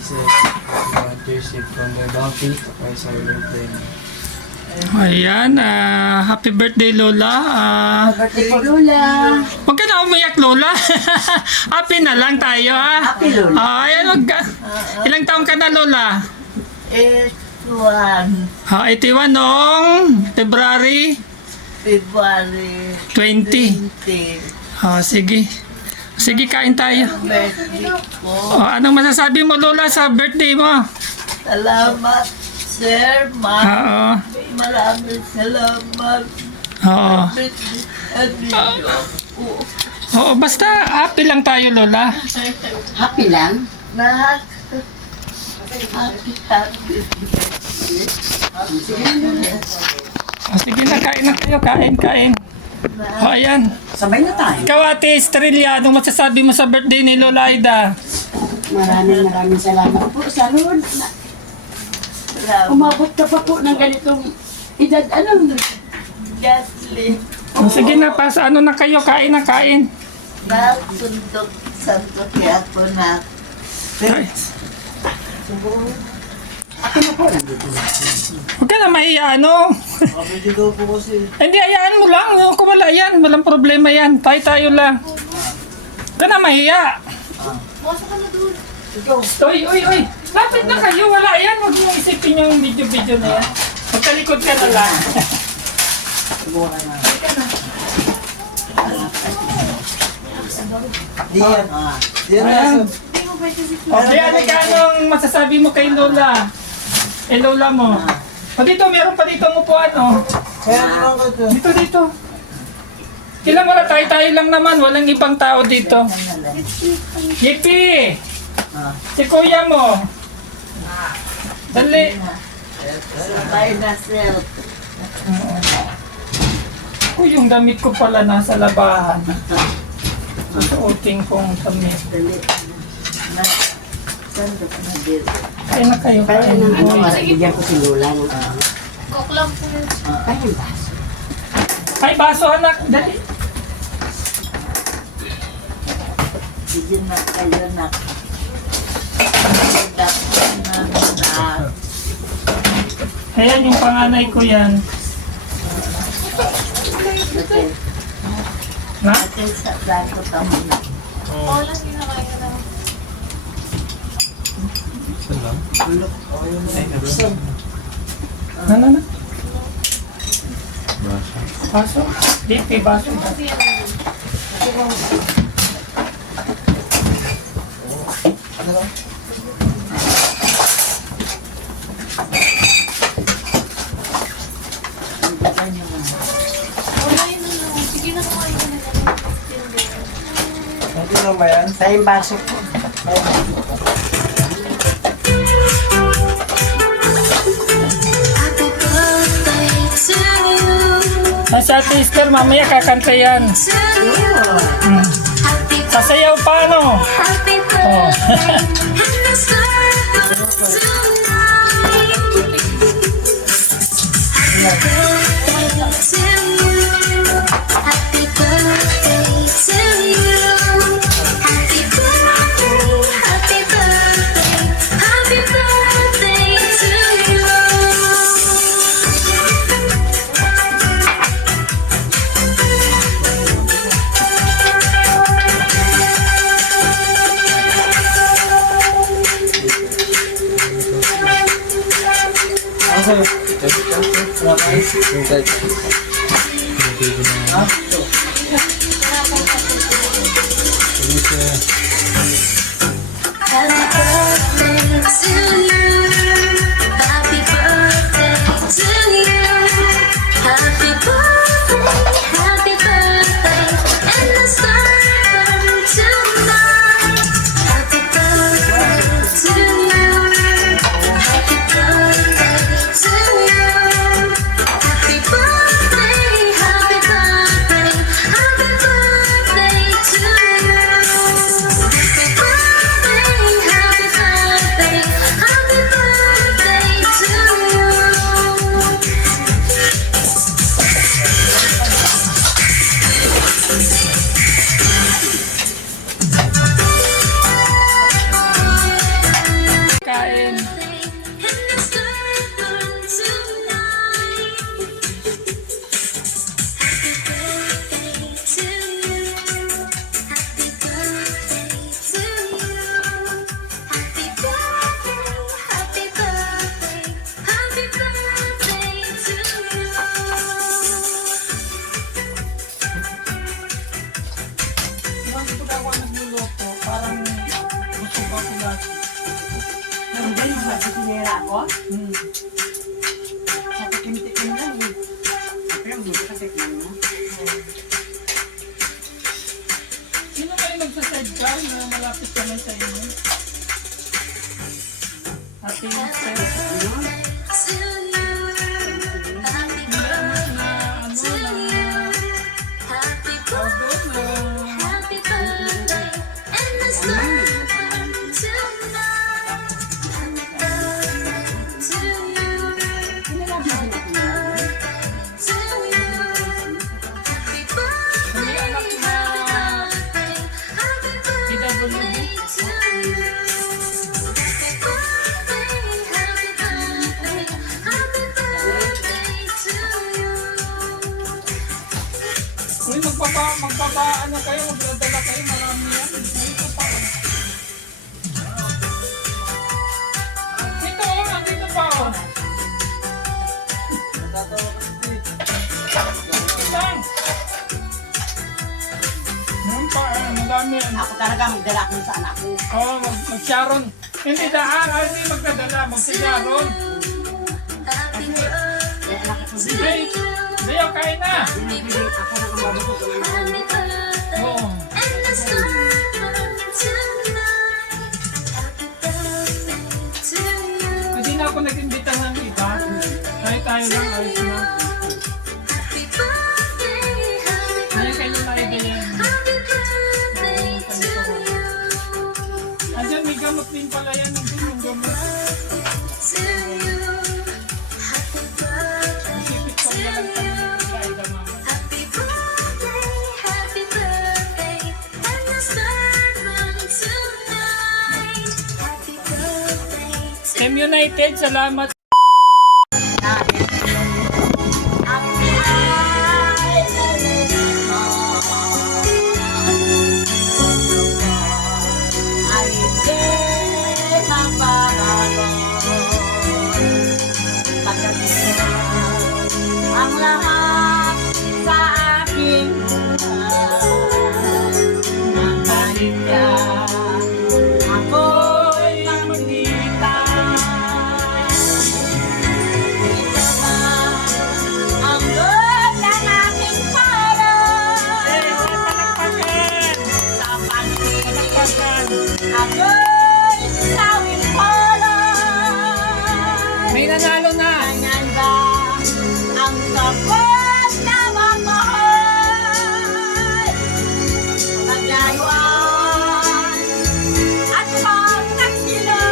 Joseph from the Bounty kay Sir Ruben. Ayan, happy birthday Lola. Birthday po, Lola. Huwag ka na umiyak Lola. Happy na lang tayo ha. Happy, Lola. Ayan, ilang taong ka na Lola? 81. 81 noong February February 20. 20. Sige. Sige, kain tayo. Birthday po. Anong masasabi mo Lola sa birthday mo? Salamat, Sir Ma. Oo. Maraming salamat. Oo. Birthday po. Oo, basta happy lang tayo Lola. Happy lang? Lahat. Happy. Sige na, kain na tayo. Kain. Ayan. Sabay na tayo. Ikaw Ate Estrella, anong masasabi mo sa birthday ni Lola Aida? Maraming salamat po sa Lord. Umabot ka pa po ng ganitong edad. Ano? Gasly. Sige na, ano na kayo? Kain na, kain. Nasundok santo kaya ako na. Ako na po nandito. Huwag ka na mahiya, ano? Kapit daw po kasi. Hindi, hayaan mo lang. Kung wala yan, walang problema yan. Tayo lang. Huwag ka na mahiya. Uy. Lapit na kayo. Wala yan. Huwag mong isipin yung video na yan. Magkalikod ka na lang. Diyan. Diyan na. Ayan. Okay, ano ka anong masasabi mo kay Lola? Lola mo. Dito, meron pa dito mo po ano. Kaya naman ko to. Dito. Ilang wala tayo lang naman. Walang ibang tao dito. Yipi! Si kuya mo. Dali. Sabay na, Sir. Yung damit ko pala nasa labahan. Suotin kong damit. Dali. Sandok na din. Kain na kayo. Kaya Kain. nang bigyan ko si Lola ng Coke lang po. kaya yung baso. Ay, baso anak. Dali. Sige na kayo na. Dapat na. Ayan yung panganay ko yan. Okay. Na? Ate, sa blanco tamo na. Wala kinakain ka naman. Na. Baso? Di, baso. Wala yun ano. Sige na kumain ka na lang. Hindi lang ba yan? Kaya yung baso ko. Ay, sa Ate Esther, mamaya kakanta yan. Sasayaw pa, ano? Oh. popular. Nandun, sinira ako. Hmm. Sa tikim-tikim lang eh. Pero hindi kasi tikman mo. Sino kayo nagsa-sidecar na malapit kami sa inyo? Ate Esther. Ano? Uy, ano kayo, magdadala kayo, marami yan. Dito pa. Dito, dito pa. Natatawa kasi. Lang. Meron pa, madami yan. Ako talaga magdala ko sa anak ko. Oo, mag-Sharon. Hindi daan, hindi magdadala, mag-Sharon. Kaya anak ko din. Hey, Leo, kain na. Binibili ako ng babasok ko ng Oo. Hindi na ako nag-imbita ng iba. Tayo lang, ayos na. Ngayon kayo na yan. Andiyan, may gamot din pala yan. Nandun yung gamot. Sipit ko na lang kami ng dahil na mama. Team United, salamat. Ang lahat sa akin nabalik ka. Ako'y magkita. Ito ba ang good ng aking para? Sa pagkita ako'y sawing para. May nanalo na. Ganyan ba ang kapag na mamahal? Paglayuan at pagkakilala.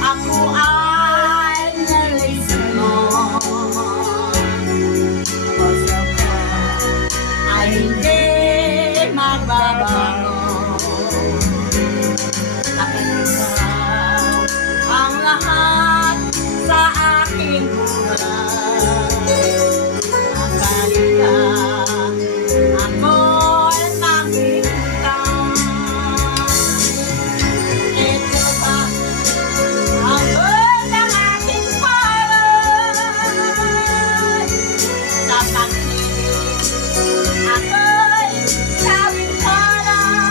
Ako ay nalisa mo. Basta ka ay hindi magbabago. Ang lahat sa aking buhay. Akali ka, ako'y makikita. Ito ba ang good ng aking palad? Sa pagsilig, ako'y sabing palad.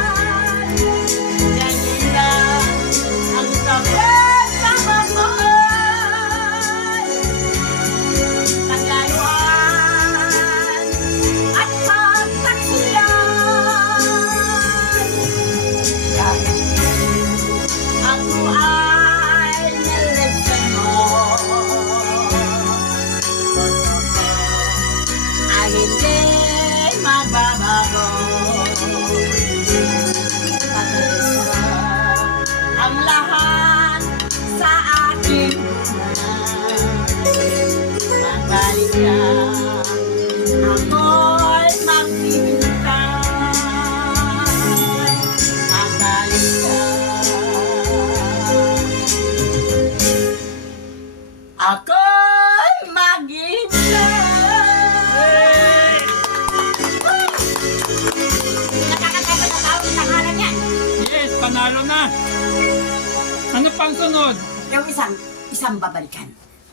Ganyan lang ang kapag na mamahal. Paglayuan at pagtaksilan. Dahil ako ay nalisan mo. Basta ka ay hindi magbabago. Ang lahat sa akin magbalik ka. Ako'y maghihintay. Magbalik ka. Ako'y maghihintay. Nakakatawa na tao ng tangalan yan. Yes, panalo na. Ano pang sunod? Yung isang babalikan.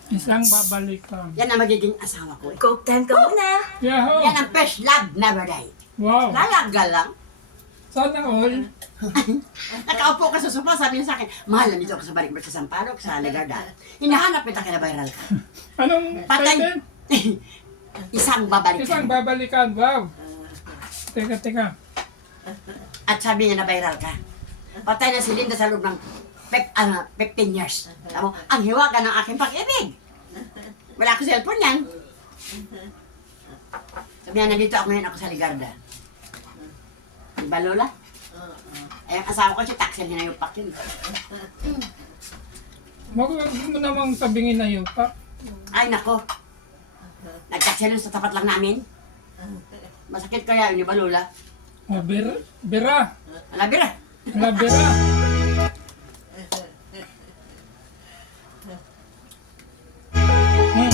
Isang babalikan. Yan ang magiging asawa ko. Coke time ka muna. Yahoo! Yan ang first love, never die. Wow. Lalaga lang. Sana all. Nakaupo ka sa sofa, sabi niya sa akin, mahal na dito ako sa balik-balik sa Sampaloc, sa Legarda. Hinahanap kita kaya viral ka. Anong Patay. title? Isang babalik. Isang babalikan. Wow. Teka. At sabi niya na viral ka. Patay na si Linda sa loob ng 15 years. Alam mo, ang hiwaga ng aking pag-ibig. Wala ako cellphone yan. Sabi niya, nandito ako ngayon ako sa Ligarda. Di ba, Lola? Eh, ang asawa ko si Taxel, hinayupak yun. Huwag mo namang sabingin na yun pa. Ay, nako. Nagtaxel yun sa tapat lang namin. Masakit kaya yun, di ba, Lola? Oh, bira. Alabira. Labira. Hmm.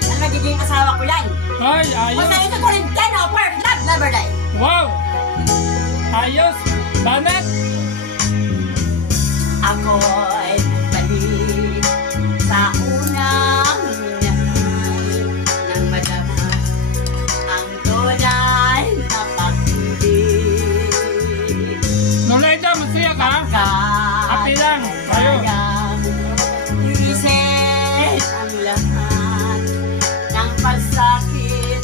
Ano magiging asawa ko yan? Ay, ayos. Basta ito ko rin 10 of work, love, never die. Wow. Ayos. Banat. Ako'y balik sa unang minahal nang madama ang tunay na pag-ibig. Nolaida, masaya ka? Happy lang. Tayo. Isin ang lahat ng pasakit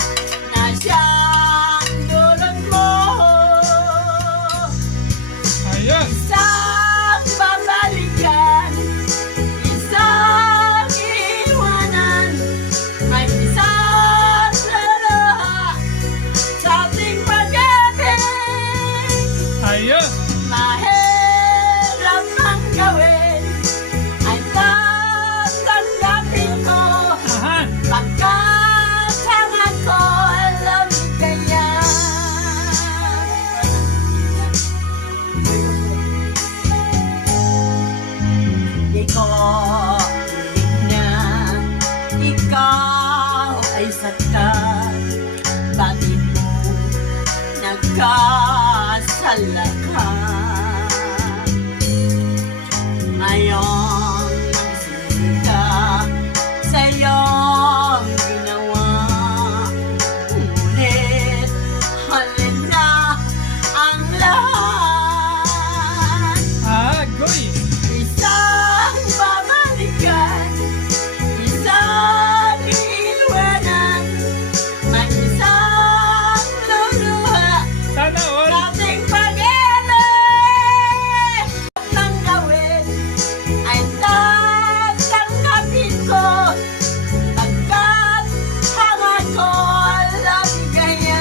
na siyang dulot mo. Ayos. Isang babalikan, isang iwanan, may isang lalaha sa ating pag-ibig. Ayos. Mahirap ang gawin, ay tatanggapin ko, Aha. pagkat hangat ko alam kaya. Di ko ibig na ikaw ay sakat. Bakit mo nagkasala ka? Ngayon nagsisi ka sa iyong ginawa. Ngunit halin na ang lahat. Goy. Isang babalikan, isang iwanan, may isang luluha Sana all. sa ating pag-ibig. Ang gawin ay tatanggapin ko, pagkat hangat ko alam kaya.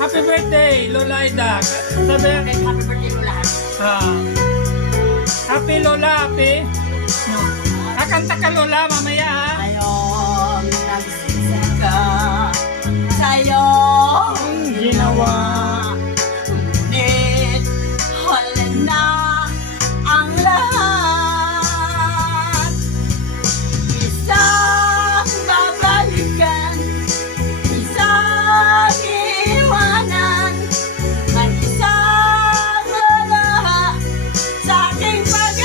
Happy birthday, Lolaida. Sabi, Okay, happy birthday mo lahat. happy Lola, happy. Kakanta ka Lola, mamaya ha. Ngayong nagsisi ka sa iyong ginawa. Ngunit wala na ang lahat. Isang babalikan, isang iwanan, may isang lalaha sa ating pag-ibig.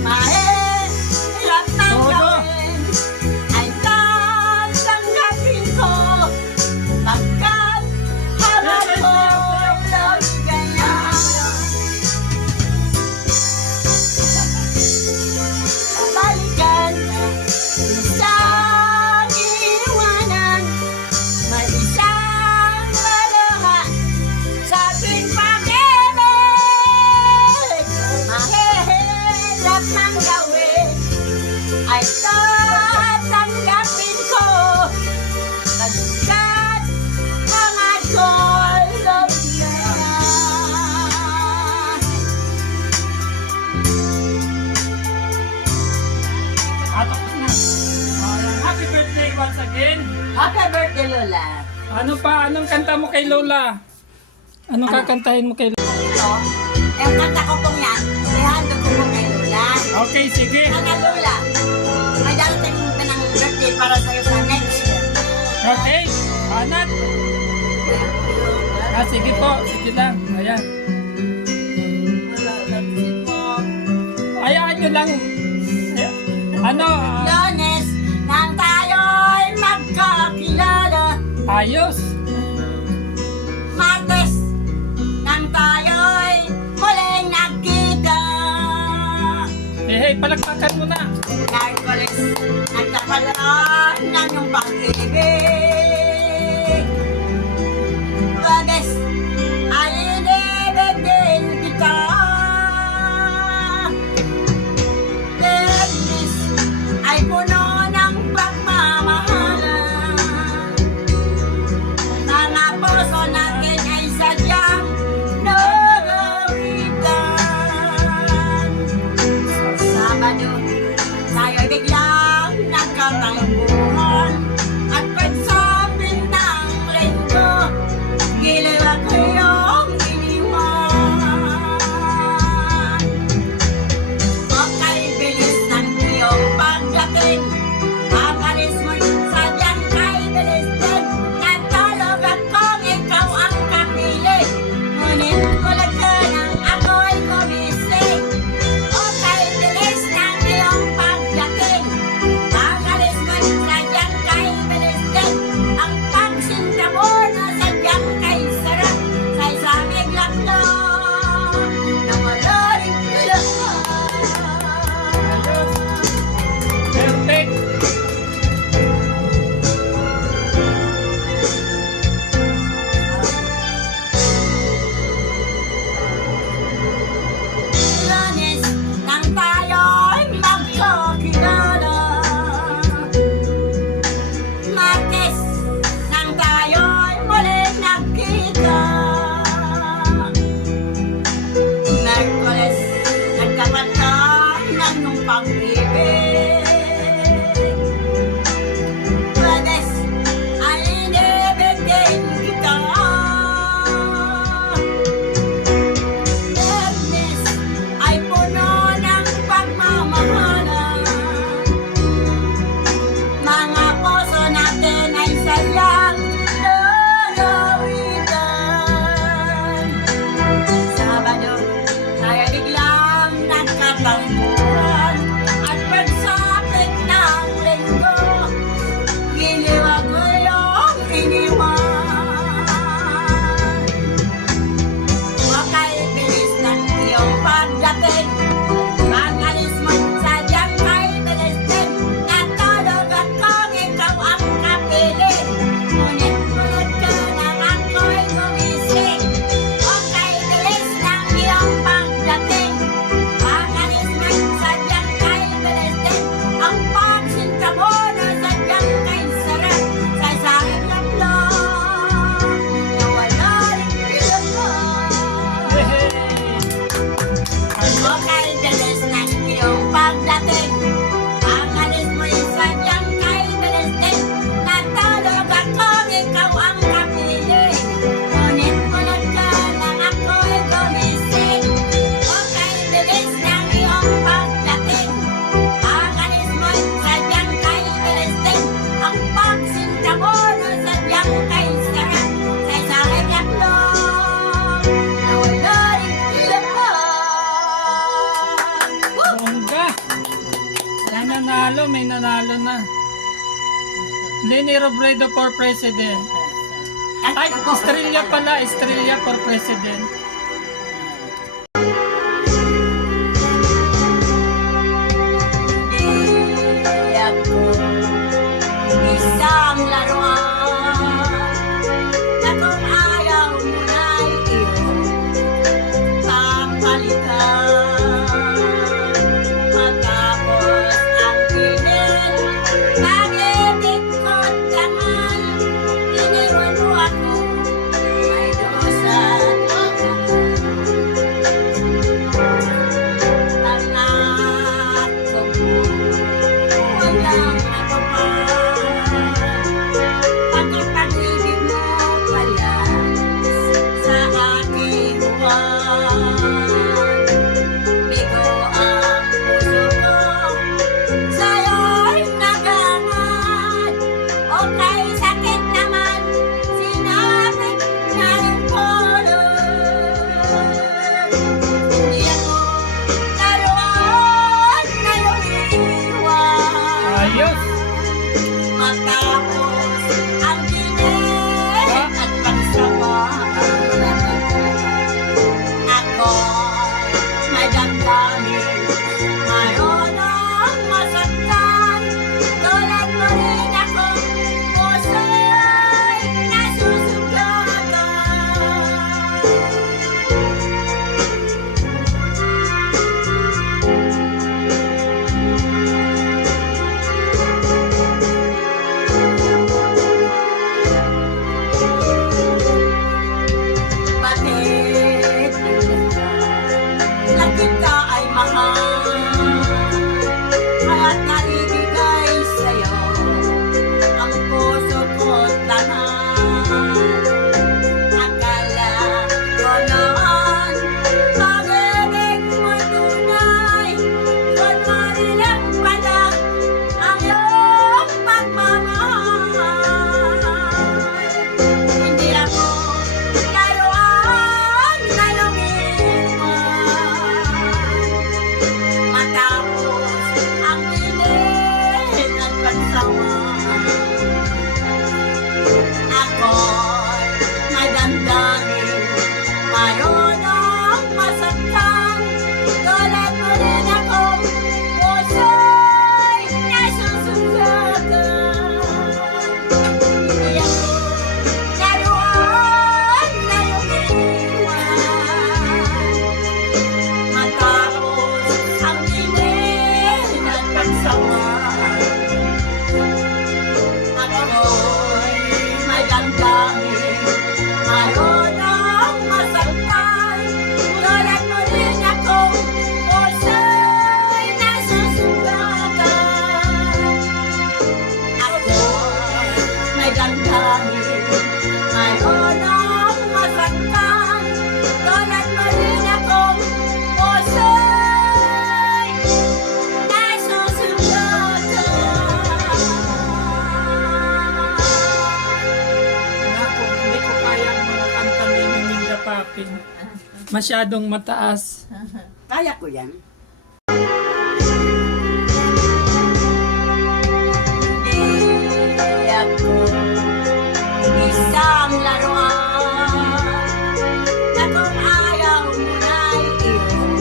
Mahirap na Todo. gawin, ay tatanggapin ko, pagkat hanap ko lang kaya. Babalikan, isang iwanan, may isang lalaha sa ating pag-ibig. Mahirap nang gawin, ay tatanggapin ko, pagkat hangat ko alam na. Tapos na. Happy birthday once again. Happy birthday, Lola. Ano pa? Anong kanta mo kay Lola? Anong Ano? kakantahin mo kay Lola? Ito, yung kanta ko pong yan, ihanda ko po kay Lola. Okay, sige. Mga Lola, may darating ka ng birthday para sa'yo sa next year. Okay. Banat. Sige po, sige lang. Ayan. Hayaan nyo lang. Ano? Lunes nang tayo'y magkakilala. Ayos. Martes nang tayo'y muling nagkita. Hey, palakpakan mo na. Miyerkules nagkapalaan ng iyong pag-ibig. Lunes ay inibigin kita. Biyernes ay puno ng pagmamahalan. Mga puso natin ay sadyang nagawitan. Sabado, tayo'y biglang nagkatangguhan. At pagsapit ng linggo, giliw ako iyong iniwan. Okay, bilis ng iyong pagdating. Akalis mo'y sadyang kay bilis din. Natulog akong ikaw ang kapili. Ngunit tulad ka nang ako'y gumising. Okay, bilis ng iyong pagdating. Akalis mo'y sadyang kay bilis din. Ang pagsinta mo na sadyang kay sarap. Sa isang iglap lang na wala rin lahat. Perfect. Lunes nang tayo'y magkakilala. Martes nang tayo'y muling nagkita. Miyerkules nagkapatan ng iyong pag-ibig. Lunes ay inibigin kita. Biyernes ay puno ng pagmamahalan. Mga puso natin ay sadyang nagawitan. Sabado, tayo biglang nagkatangguhan. At pagsapit ng linggo, giliw ako iyong iniwan. Okay, bilis ng iyong pagdating. Pangalis mo sadyang kay bilis din. Natulog akong ikaw ang kapili. Ngunit tulad ka nang ako'y gumising. Okay, bilis ng iyong pagdating. Pangalis mo sadyang kay bilis din. Ang pagsinta mo na sadyang kay sarap. Sa isang iglap lang na wala rin lahat. Hey. Okay, bilis ng iyong pagdating. Pangalis mo'y sadyang kay bilis din. Natulog akong ikaw ang kapili. Ngunit tulad ka nang ako'y gumising. Okay, bilis ng iyong pagdating. Pangalis mo'y sadyang kay bilis din. Ang pagsinta mo na sadyang kay sarap. Sa isang iglap lang na wala rin lahat. Bongga. May nanalo na. Leni Robredo for President. Ay, Estrella pala. Estrella for President. Di ako isang laruan na kung ayaw mo na'y iyong papalitan. Matapos ang pilit, pag-ibig ko't laman, iniwan mo ako, may dusa. akin. Masyadong mataas. Kaya ko yan. Hindi ako isang laruan na kung ayaw mo na'y iyong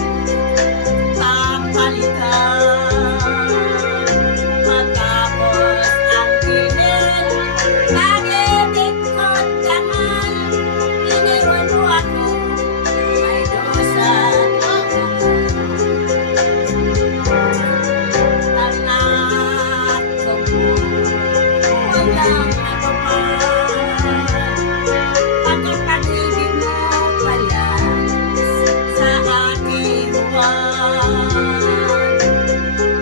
papalitan. Matapos ang pinil, pag-ibig ko't laman, iniwan mo ako, may dosan ako. Anak ko, walang natupad. Pagkapag-ibig mo pala sa aking buwan.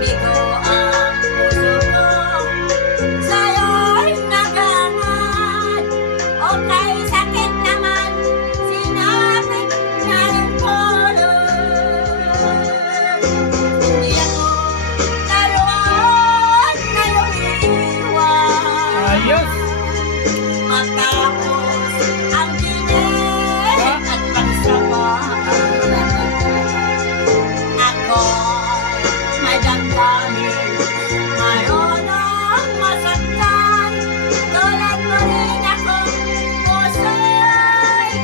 Bigo ang puso ko, sa'yo'y nagangat. O kay sakit naman, sinapit na ng pulot. Hindi ako laruan na lumiwan. Ayos! Matapos ang dinig at pagsamahan, ako may damdamin, marunong masaktan. Tulad mo rin ako, puso'y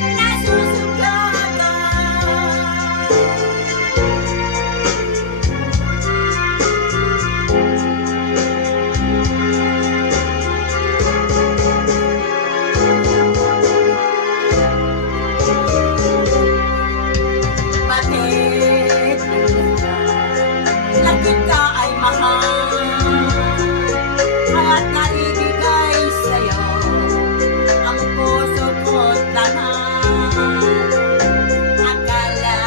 Bakit lagi ka ay mahal at naibigay sa'yo ang puso ko't lahat. Akala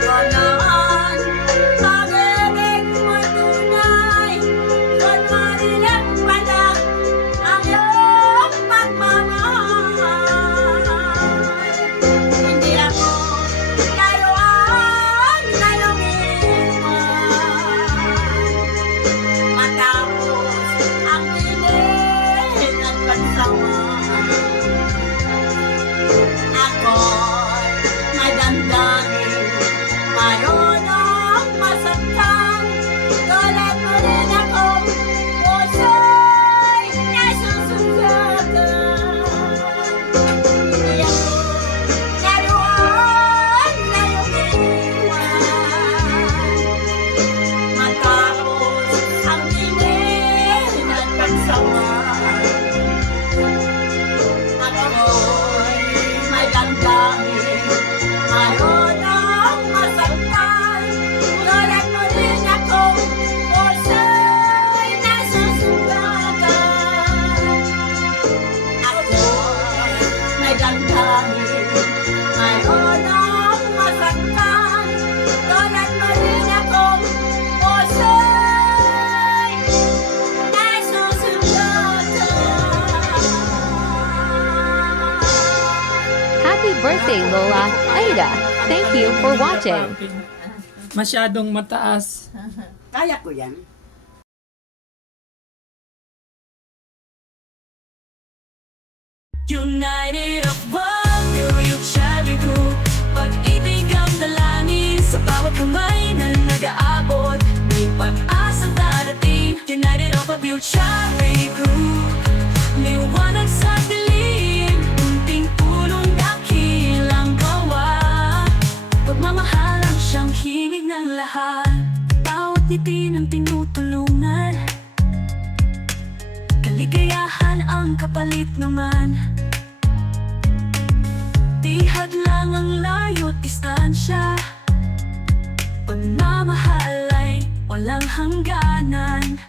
ko noon pag-ibig mo'y tunay, kunwari lang pala ang iyong pagmamahal. Hindi ako laruan na lumiwan. Matapos ang dinig at pagsamahan, ako'y may damdamin, marunong masaktan. Tulad mo rin ako, puso'y nasusugatan. Hindi ako laruan na lumiwan. Matapos ang dinig at pagsamahan, ako'y may damdamin, marunong masaktan. Tulad mo rin ako, puso'y nasusugatan. Ako'y may damdamin, marunong masaktan. Tulad mo rin ako, puso'y nasusugatan. Happy birthday, Lola. Aida, thank you for watching. Masyadong mataas. Kaya ko yan. United of One, New Youth Shabby Group. Pag-ibig ang dalangin sa bawat kamay na nag-aabot. May pag-asang darating. United of a Shabby Group. Liwanag sa dilim, unting tulong dakilang gawa. Pagmamahal ang siyang hilig ng lahat. Bawat ngiti ng tinutulungan, kaligayahan ang kapalit naman. Tihad lang ang layo't distansya. Pagmamahal ay walang hangganan.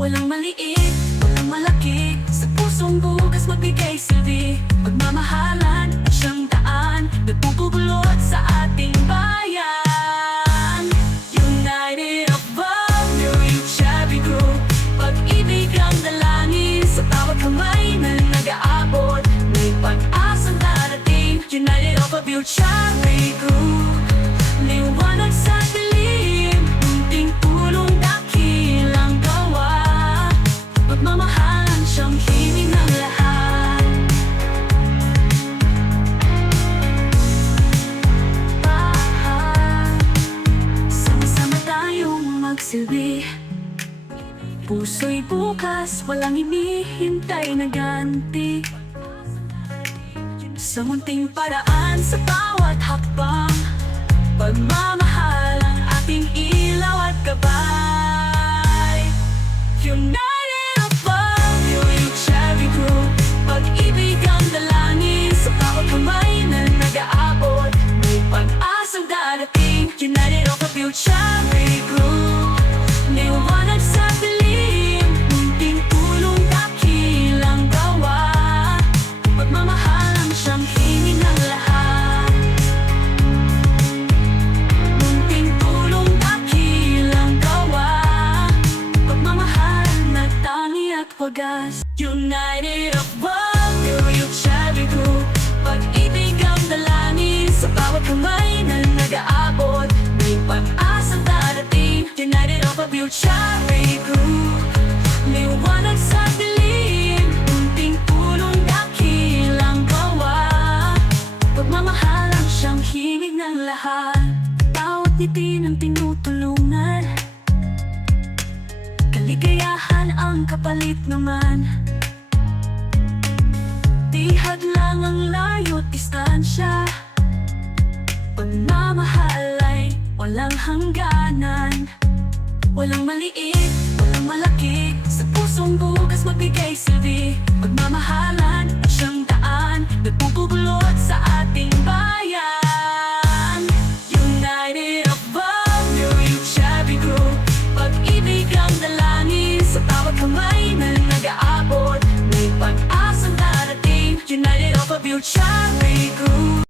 Walang maliit, walang malaki. Sa pusong bukas magbigay silbi. Pagmamahalan at siyang daan, nagpupulot sa ating bayan. United of Love, New Youth Shabby Group. Pag-ibig ang dalangin sa tawag kamay na nag-aabot. May pag-asang darating. United of a Shabby Group. Liwanag sa dilim, unting tulong dakilang gawa. Pagmamahalan siyang hiling ng lahat. wagas, walang hinihintay na ganti. Sa munting paraan sa bawat hakbang, pagmamahal ang ating ilaw at gabay. United above, yung Cherry Group. Pag-ibig ang dalangin sa bawat kamay na nag-aabot. May pag-asang darating, United of a Cherry Group. Liwanag sa dilim, munting tulong dakilang gawa. Pagmamahal ang siyang hingin ng lahat. Munting tulong dakilang gawa. Pagmamahal na tangi at wagas. United above, yung Cherry Group. Pag-ibig ang dalangin sa bawat kamay na nag-aabot. May pag-asang darating, United of a Cherry Group. Liwanag sa dilim, munting tulong dakilang gawa. Pagmamahal ang siyang hingig ng lahat. Bawat ngiti ng tinutulungan, kaligayahan ang kapalit naman. Di hadlang ang layo't distansya. Pagmamahal ay walang hangganan. Walang maliit, walang malaki. Sa pusong bukas magbigay silbi. Pagmamahalan at siyang daan, nagpupulot sa ating bayan. United above, yung Cherry Group. Pag-ibig ang dalangin sa bawat kamay na nag-aabot. May pag-asang darating, United of a Cherry